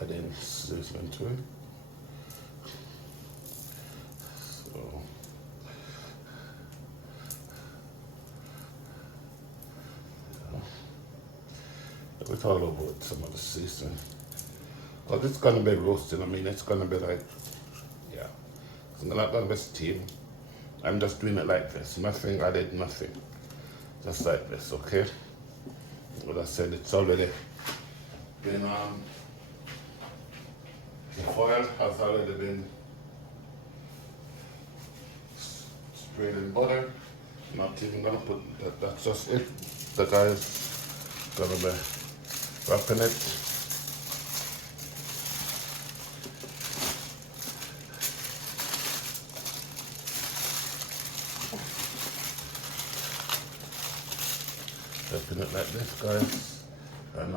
adding seasoning to it. So we talk about some of the seasoning. But it's gonna be roasting. I mean, it's gonna be like, yeah, it's not gonna be steamed. I'm just doing it like this. Nothing added, nothing. Just like this, okay? What I said, it's already been the foil has already been sprayed in butter. Not even gonna put that, that's just it. The guy's gonna be wrapping it. Wrapping it like this, guys. And